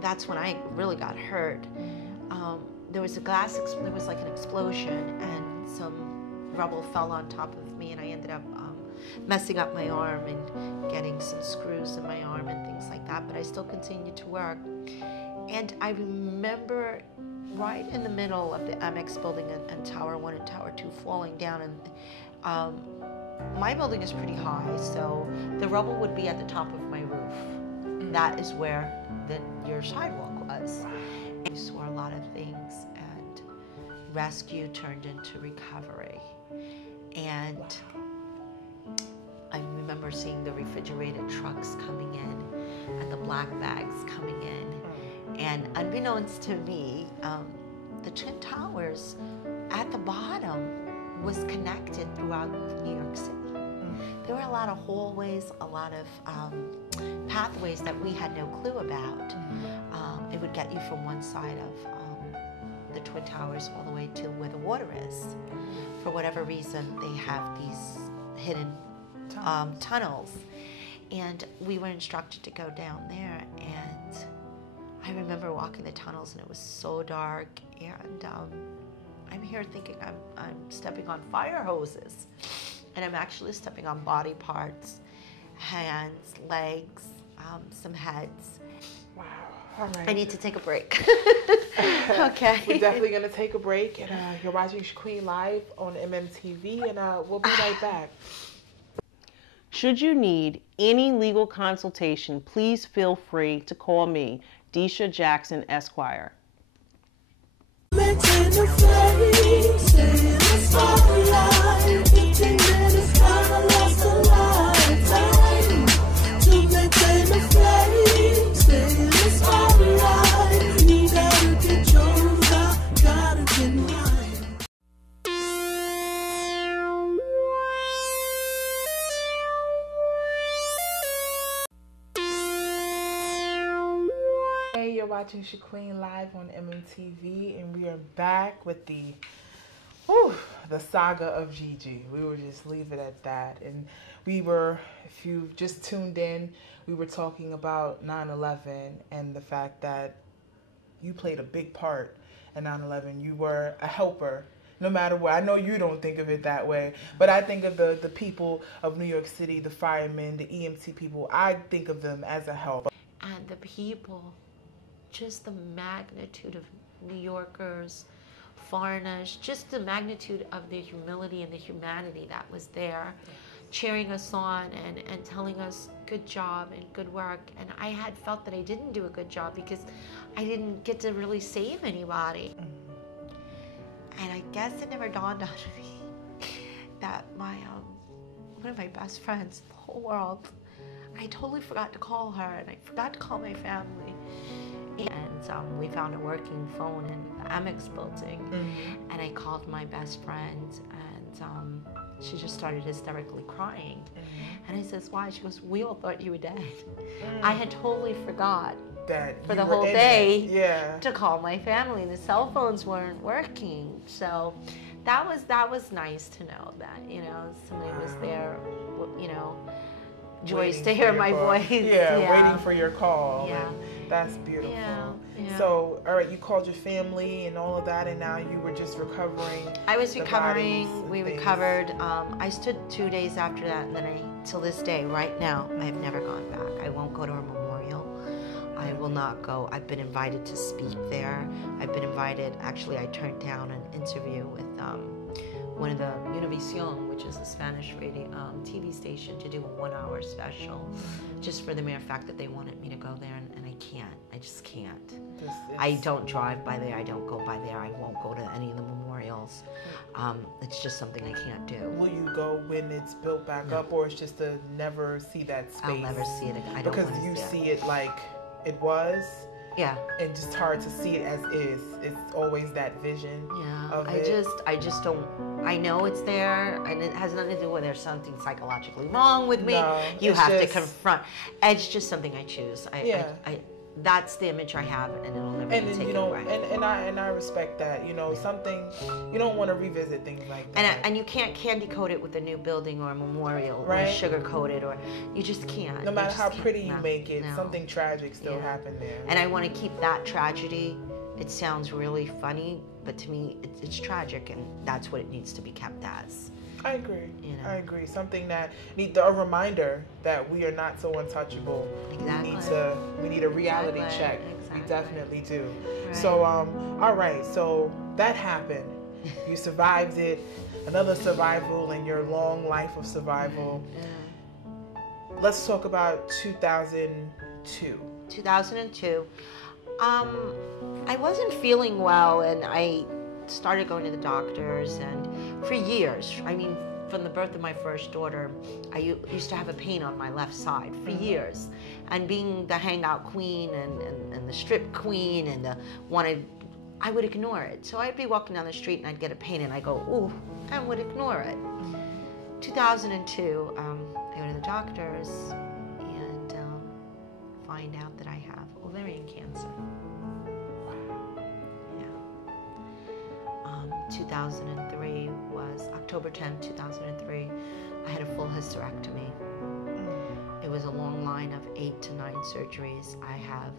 that's when I really got hurt. There was there was like an explosion, and some rubble fell on top of me, and I ended up messing up my arm and getting some screws in my arm and things like that, but I still continued to work. And I remember right in the middle of the Amex building and Tower 1 and Tower 2 falling down, and my building is pretty high, so the rubble would be at the top of my roof. That is where your sidewalk was. I saw a lot of things, and rescue turned into recovery. And I remember seeing the refrigerated trucks coming in and the black bags coming in. And unbeknownst to me, the Twin Towers at the bottom was connected throughout New York City. There were a lot of hallways, a lot of pathways that we had no clue about. It would get you from one side of the Twin Towers all the way to where the water is. For whatever reason, they have these hidden tunnels. And we were instructed to go down there, and I remember walking the tunnels, and it was so dark, and I'm here thinking I'm stepping on fire hoses, and I'm actually stepping on body parts, hands, legs, some heads. Wow. All right. I need to take a break. Okay. We're definitely going to take a break, and you're watching ShaQuene live on MMTV, and we'll be right back. Should you need any legal consultation, please feel free to call me, Desha Jackson, Esquire. To maintain the flame, watching ShaQuene live on MMTV, and we are back with the saga of GiGi. We will just leave it at that. And we were, if you just tuned in, we were talking about 9/11 and the fact that you played a big part in 9/11. You were a helper. No matter what, I know you don't think of it that way, but I think of the people of New York City, the firemen, the EMT people, I think of them as a help. And the people, just the magnitude of New Yorkers, foreigners, just the magnitude of the humility and the humanity that was there, cheering us on and telling us good job and good work. And I had felt that I didn't do a good job because I didn't get to really save anybody. And I guess it never dawned on me that my one of my best friends in the whole world, I totally forgot to call her, and I forgot to call my family. And we found a working phone in the Amex building, and I called my best friend, and she just started hysterically crying. And I says, "Why?" She goes, "We all thought you were dead." I had totally forgot that for the whole day yeah. to call my family, and the cell phones weren't working. So that was nice to know that, you know, somebody was there, you know, joyous to hear my voice. Yeah, waiting for your call. Yeah. That's beautiful. Yeah. So, all right, you called your family and all of that, and now you were just recovering. I was recovering. We recovered. I stood 2 days after that, and then till this day, right now, I have never gone back. I won't go to her memorial. I will not go. I've been invited to speak there. I've been invited, actually I turned down an interview with one of the Univision, which is a Spanish radio TV station, to do a 1-hour special, just for the mere fact that they wanted me to go there, and I can't. I just can't. I don't drive by there. I don't go by there. I won't go to any of the memorials. It's just something I can't do. Will you go when it's built back up, or it's just to never see that space? I'll never see it again. I don't because you see it like it was. Yeah. And just hard to see it as is. It's always that vision. Yeah. Of I just don't. I know it's there, and it has nothing to do with there's something psychologically wrong with me. No, you have to confront. It's just something I choose. Yeah. That's the image I have, and it'll never be taken away. And I respect that. You know, something you don't want to revisit things like that. And you can't candy coat it with a new building or a memorial, right? Or sugar coat it, or you just can't. No matter how pretty you make it, something tragic still happened there. And I want to keep that tragedy. It sounds really funny, but to me, it's tragic, and that's what it needs to be kept as. I agree. You know? I agree. Something that a reminder that we are not so untouchable. Exactly. We need a reality check. Exactly. We definitely do. Right. So all right. So that happened. You survived it. Another survival in your long life of survival. Yeah. Let's talk about 2002. 2002. I wasn't feeling well, and I started going to the doctors, and for years, I mean, from the birth of my first daughter, I used to have a pain on my left side for years. And being the hangout queen and the strip queen and I would ignore it. So I'd be walking down the street and I'd get a pain and I go, ooh, and would ignore it. 2002, I go to the doctors and find out that I have ovarian cancer. 2003 was October 10th, 2003. I had a full hysterectomy. It was a long line of 8 to 9 surgeries. I have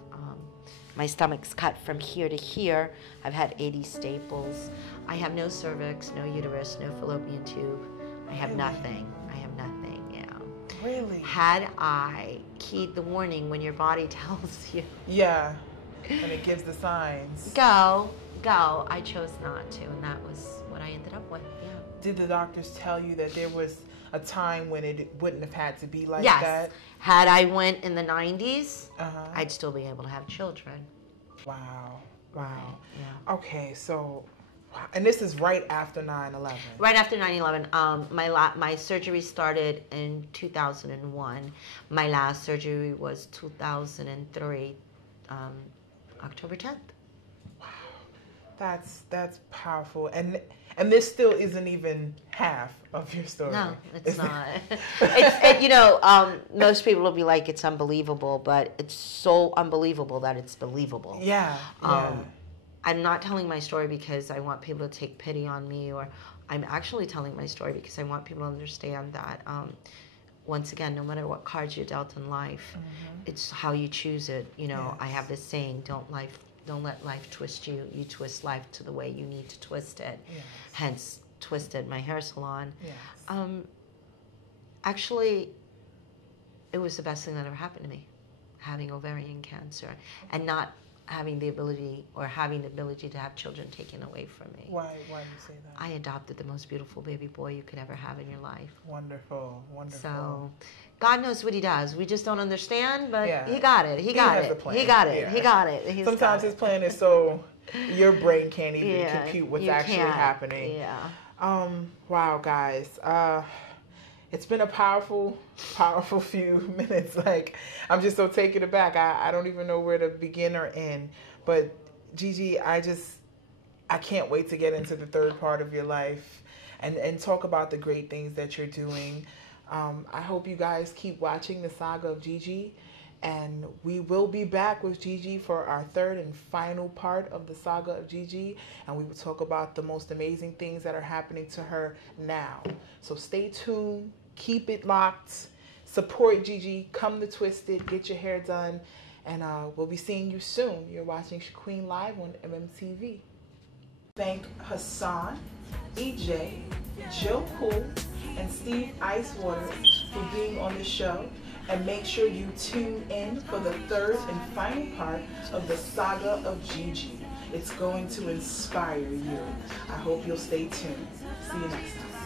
my stomach's cut from here to here. I've had 80 staples. I have no cervix, no uterus, no fallopian tube. I have nothing. I have nothing. Yeah. Really? Had I keyed the warning when your body tells you. Yeah. And it gives the signs. Go. I chose not to, and that was what I ended up with. Yeah. Did the doctors tell you that there was a time when it wouldn't have had to be like yes. that? Had I went in the 90s, I'd still be able to have children. Wow. Yeah. Okay, so, and this is right after 9/11. Right after 9/11. My surgery started in 2001. My last surgery was 2003, October 10th. That's powerful. And And this still isn't even half of your story. No, it's not. It's, you know, most people will be like, it's unbelievable, but it's so unbelievable that it's believable. Yeah. I'm not telling my story because I want people to take pity on me, or I'm actually telling my story because I want people to understand that, once again, no matter what cards you're dealt in life, it's how you choose it. You know, I have this saying, don't let life twist you. You twist life to the way you need to twist it. Hence, twisted my hair salon. Actually, it was the best thing that ever happened to me, having ovarian cancer and not having the ability to have children taken away from me. Why do you say that? I adopted the most beautiful baby boy you could ever have in your life. Wonderful, wonderful. So, God knows what he does. We just don't understand, but he got it. He has got a it. plan. He got it. Yeah. He got it. He's Sometimes got his plan is so your brain can't even Yeah, compute what's you actually can't. happening. Yeah. Wow, guys. It's been a powerful few minutes. Like, I'm just so taken aback. I don't even know where to begin or end. But GiGi, I can't wait to get into the third part of your life and talk about the great things that you're doing. I hope you guys keep watching the Saga of GiGi, and we will be back with GiGi for our third and final part of the Saga of GiGi, and we will talk about the most amazing things that are happening to her now. So stay tuned, keep it locked, support GiGi, come to Twisted, get your hair done, and we'll be seeing you soon. You're watching ShaQuene live on MMTV. Thank Hassan, EJay, Joe Poole, and Steve Icewater for being on the show. And make sure you tune in for the third and final part of the Saga of GiGi. It's going to inspire you. I hope you'll stay tuned. See you next time.